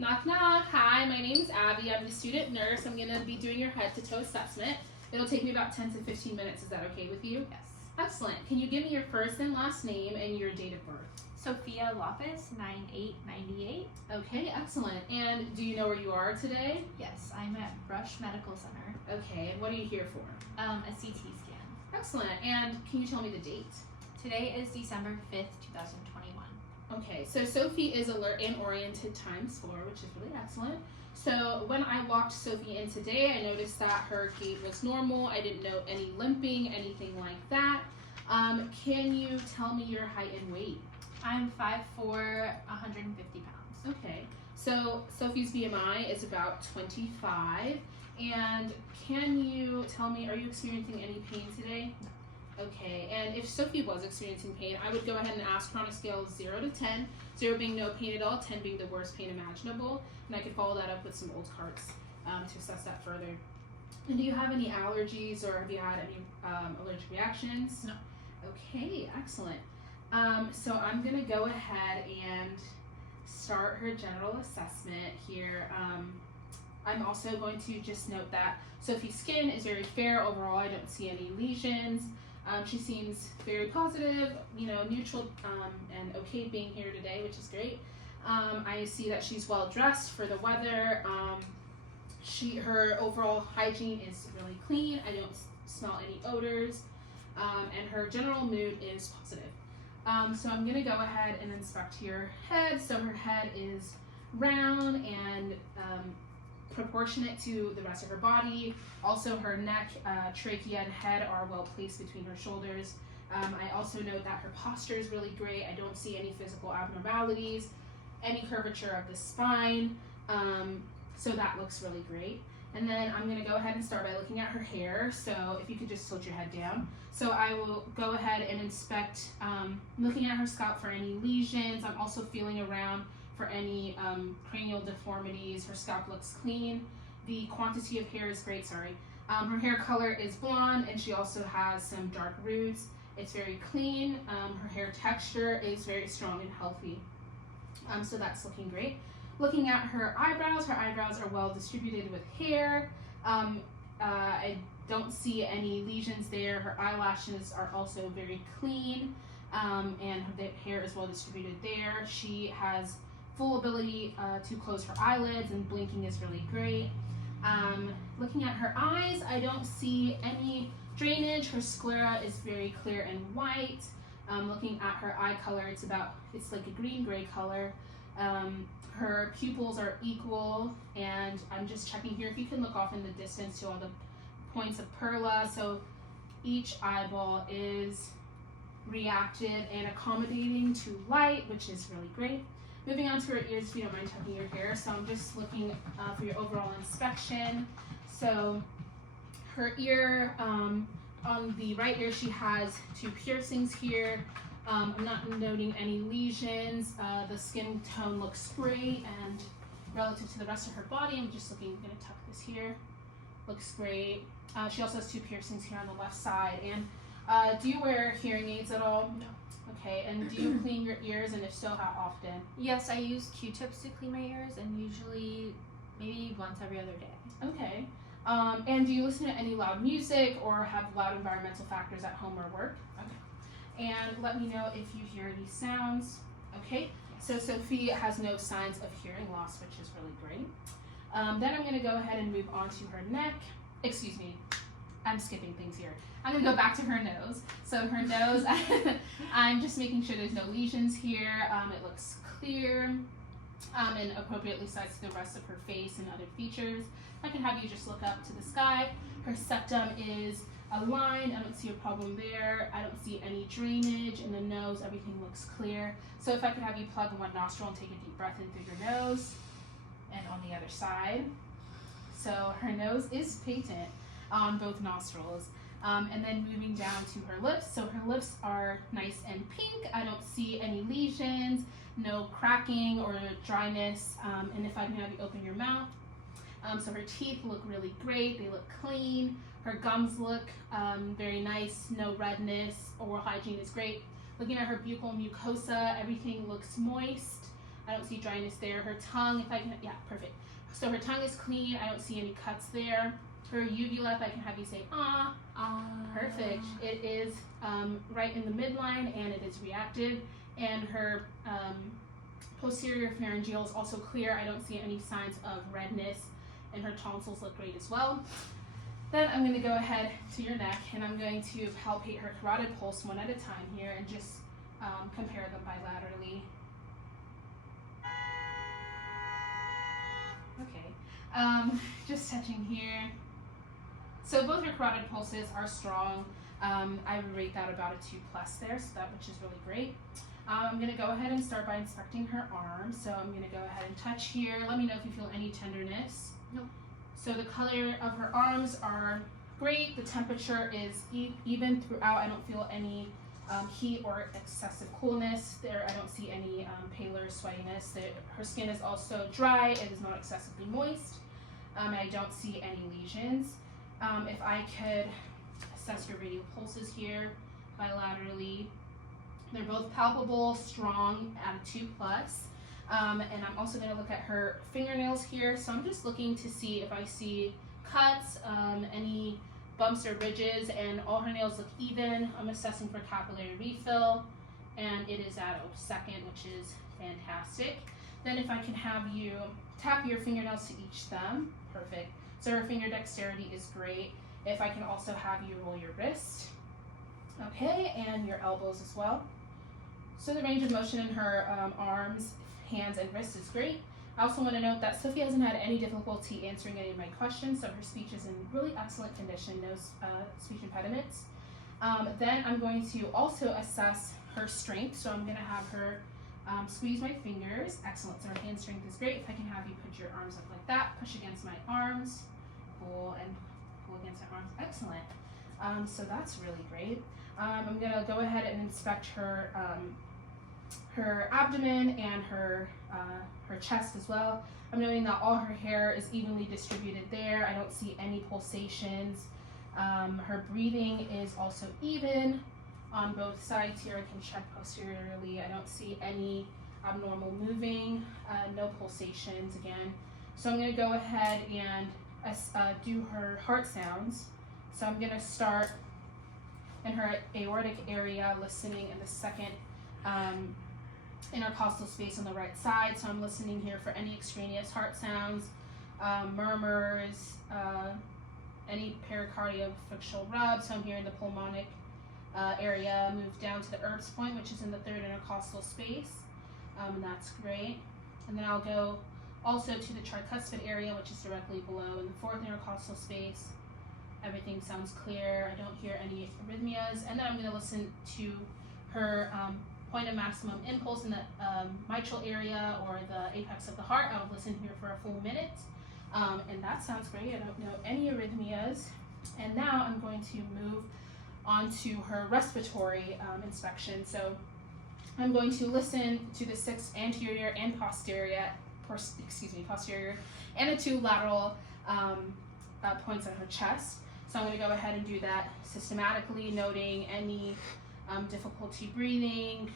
Knock knock. Hi, my name is Abby. I'm the student nurse. I'm going to be doing your head to toe assessment. It'll take me about 10 to 15 minutes. Is that okay with you? Yes. Excellent. Can you give me your first and last name and your date of birth? Sophia Lopez, 9898. Okay, excellent. And do you know where you are today? Yes, I'm at Rush Medical Center. Okay, and what are you here for? A CT scan. Excellent. And can you tell me the date? Today is December 5th, 2021. Okay, so Sophie is alert and oriented times 4, which is really excellent. So when I walked Sophie in today, I noticed that her gait was normal. I didn't note any limping, anything like that. Can you tell me your height and weight? I'm 5'4", 150 pounds. Okay, so Sophie's BMI is about 25. And can you tell me, are you experiencing any pain today? No. Okay, and if Sophie was experiencing pain, I would go ahead and ask her on a scale of 0 to 10, 0 being no pain at all, 10 being the worst pain imaginable, and I could follow that up with some old carts to assess that further. And do you have any allergies or have you had any allergic reactions? No. Okay, excellent. So I'm going to go ahead and start her general assessment here. I'm also going to just note that Sophie's skin is very fair overall. I don't see any lesions. She seems very positive, neutral and okay being here today, which is great. I see that she's well dressed for the weather. Her overall hygiene is really clean. I don't smell any odors, and her general mood is positive. So I'm gonna go ahead and inspect your head. So her head is round and proportionate to the rest of her body. Also her neck, trachea, and head are well placed between her shoulders. I also note that her posture is really great. I don't see any physical abnormalities, any curvature of the spine, so that looks really great. And then I'm going to go ahead and start by looking at her hair. So if you could just tilt your head down. So I will go ahead and inspect, looking at her scalp for any lesions. I'm also feeling around for any cranial deformities. Her scalp looks clean. The quantity of hair is great, sorry. Her hair color is blonde and she also has some dark roots. It's very clean. Her hair texture is very strong and healthy. So that's looking great. Looking at her eyebrows are well distributed with hair. I don't see any lesions there. Her eyelashes are also very clean, and the hair is well distributed there. She has full ability to close her eyelids, and blinking is really great. Looking at her eyes, I don't see any drainage. Her sclera is very clear and white. Looking at her eye color, it's like a green-gray color. Her pupils are equal, and I'm just checking here if you can look off in the distance to all the points of perla. So each eyeball is reactive and accommodating to light, which is really great. Moving on to her ears, if you don't mind tucking your hair. So I'm just looking for your overall inspection. So her ear, on the right ear, she has 2 piercings here. I'm not noting any lesions. The skin tone looks great, and relative to the rest of her body, I'm gonna tuck this here. Looks great. She also has 2 piercings here on the left side. And do you wear hearing aids at all? No. Okay, and do you clean your ears, and if so, how often? Yes, I use Q-tips to clean my ears, and usually maybe once every other day. Okay. And do you listen to any loud music or have loud environmental factors at home or work? Okay. And let me know if you hear any sounds. Okay, so Sophie has no signs of hearing loss, which is really great. Then I'm gonna go ahead and move on to her neck. Excuse me, I'm skipping things here. I'm gonna go back to her nose. So her nose, I'm just making sure there's no lesions here. It looks clear and appropriately sized to the rest of her face and other features. I can have you just look up to the sky. Her septum is aligned. I don't see a problem there. I don't see any drainage in the nose. Everything looks clear. So if I could have you plug in one nostril and take a deep breath in through your nose, and on the other side. So her nose is patent on both nostrils. And then moving down to her lips. So her lips are nice and pink. I don't see any lesions, no cracking or dryness. And if I can have you open your mouth. So her teeth look really great. They look clean. Her gums look very nice. No redness. Oral hygiene is great. Looking at her buccal mucosa, everything looks moist. I don't see dryness there. Her tongue, if I can, yeah, perfect. So her tongue is clean. I don't see any cuts there. Her uvula, if I can have you say, ah, perfect. It is right in the midline and it is reactive. And her posterior pharyngeal is also clear. I don't see any signs of redness, and her tonsils look great as well. Then I'm going to go ahead to your neck, and I'm going to palpate her carotid pulse one at a time here and just compare them bilaterally. Okay, just touching here. So both her carotid pulses are strong. I would rate that about a 2+ there, so that which is really great. I'm going to go ahead and start by inspecting her arms. So I'm going to go ahead and touch here. Let me know if you feel any tenderness. Nope. So the color of her arms are great. The temperature is even throughout. I don't feel any heat or excessive coolness. There, I don't see any paler sweatiness. Her skin is also dry. It is not excessively moist. I don't see any lesions. If I could assess your radial pulses here bilaterally, they're both palpable, strong at a 2+. And I'm also going to look at her fingernails here. So I'm just looking to see if I see cuts, any bumps or ridges, and all her nails look even. I'm assessing for capillary refill, and it is at a 2nd, which is fantastic. Then if I can have you tap your fingernails to each thumb, perfect. So her finger dexterity is great. If I can also have you roll your wrist, okay, and your elbows as well. So the range of motion in her arms, hands, and wrists is great. I also want to note that Sophie hasn't had any difficulty answering any of my questions, so her speech is in really excellent condition, no speech impediments. Then I'm going to also assess her strength, so I'm going to have her squeeze my fingers. Excellent, so her hand strength is great. If I can have you put your arms up like that, push against my arms, pull and pull against my arms. Excellent. So that's really great. I'm going to go ahead and inspect her her abdomen and her chest as well. I'm noting that all her hair is evenly distributed there. I don't see any pulsations. Her breathing is also even on both sides here. I can check posteriorly. I don't see any abnormal moving, no pulsations again. So I'm going to go ahead and do her heart sounds. So I'm going to start in her aortic area, listening in the 2nd intercostal space on the right side. So I'm listening here for any extraneous heart sounds, murmurs, any pericardial-frictional rub. So I'm hearing the pulmonic area move down to the Erb's point, which is in the 3rd intercostal space, and that's great. And then I'll go also to the tricuspid area, which is directly below in the 4th intercostal space. Everything sounds clear. I don't hear any arrhythmias. And then I'm going to listen to her point of maximum impulse in the mitral area or the apex of the heart. I would listen here for a full minute. And that sounds great. I don't know any arrhythmias. And now I'm going to move on to her respiratory inspection. So I'm going to listen to the 6 anterior and posterior, and the 2 lateral points on her chest. So I'm going to go ahead and do that systematically, noting any difficulty breathing,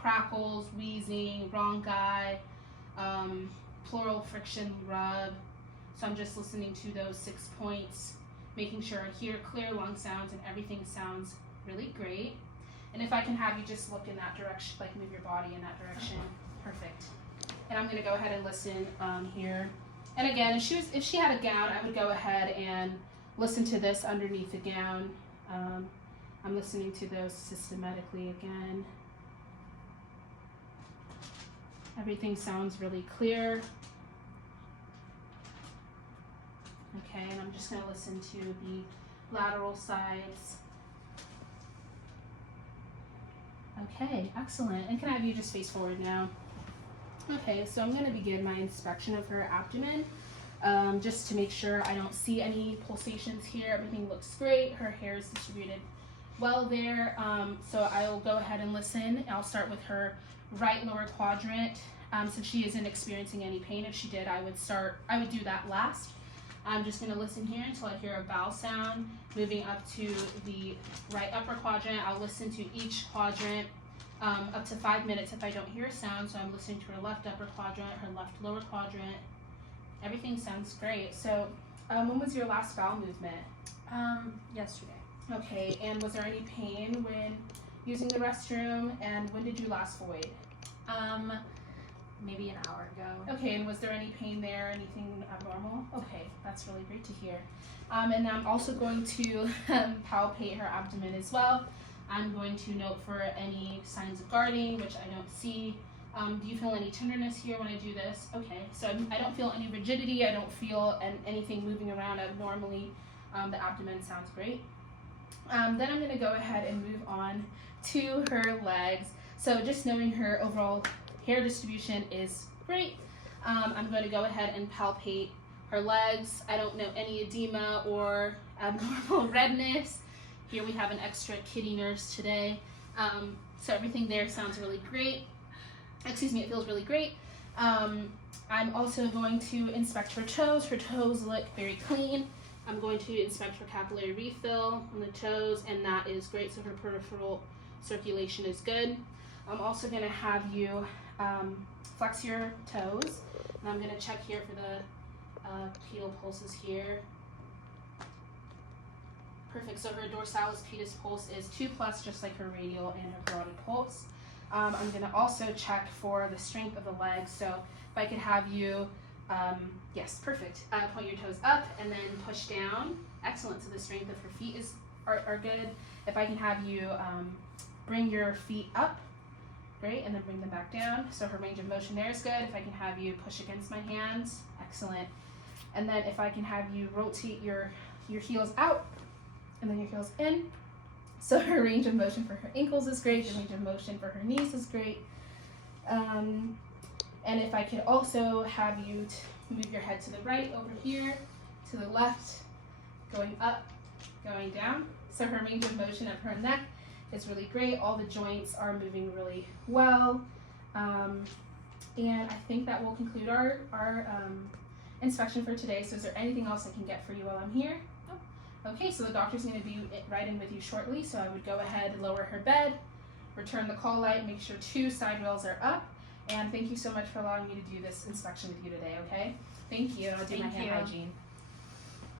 crackles, wheezing, rhonchi, pleural friction rub. So I'm just listening to those 6 points, making sure I hear clear lung sounds and everything sounds really great. And if I can have you just look in that direction, like move your body in that direction, perfect. And I'm going to go ahead and listen here. And again, if she had a gown, I would go ahead and listen to this underneath the gown. I'm listening to those systematically again. Everything sounds really clear. Okay, and I'm just going to listen to the lateral sides. Okay, excellent. And can I have you just face forward now? Okay, so I'm going to begin my inspection of her abdomen, just to make sure I don't see any pulsations here. Everything looks great. Her hair is distributed well there. So I'll go ahead and listen. I'll start with her right lower quadrant. Since she isn't experiencing any pain, if she did, I would do that last. I'm just going to listen here until I hear a vowel sound. Moving up to the right upper quadrant, I'll listen to each quadrant up to 5 minutes if I don't hear a sound. So I'm listening to her left upper quadrant, her left lower quadrant. Everything sounds great. So when was your last bowel movement? Yesterday. Okay, and was there any pain when using the restroom, and when did you last void? Maybe an hour ago. Okay, and was there any pain there, anything abnormal? Okay, that's really great to hear. And I'm also going to palpate her abdomen as well. I'm going to note for any signs of guarding, which I don't see. Do you feel any tenderness here when I do this? Okay, so I don't feel any rigidity. I don't feel anything moving around abnormally. The abdomen sounds great. Then I'm going to go ahead and move on to her legs. So just knowing her overall hair distribution is great. I'm going to go ahead and palpate her legs. I don't know any edema or abnormal redness. Here we have an extra kitty nurse today. So everything there sounds really great. Excuse me, it feels really great. I'm also going to inspect her toes. Her toes look very clean. I'm going to inspect her capillary refill on the toes, and that is great, so her peripheral circulation is good. I'm also going to have you flex your toes, and I'm going to check here for the pedal pulses here. Perfect, so her dorsalis pedis pulse is 2+, just like her radial and her carotid pulse. I'm going to also check for the strength of the legs, so if I could have you, yes, perfect, point your toes up and then push down. Excellent, so the strength of her feet are good. If I can have you bring your feet up, great, and then bring them back down. So her range of motion there is good. If I can have you push against my hands, excellent. And then if I can have you rotate your heels out and then your heels in. So her range of motion for her ankles is great. The range of motion for her knees is great. And if I could also have you move your head to the right over here, to the left, going up, going down. So her range of motion of her neck is really great. All the joints are moving really well. And I think that will conclude our inspection for today. So is there anything else I can get for you while I'm here? No? Okay, so the doctor's going to be right in with you shortly. So I would go ahead and lower her bed, return the call light, make sure 2 side rails are up. And thank you so much for allowing me to do this inspection with you today, okay? Thank you, and I'll do my hand hygiene.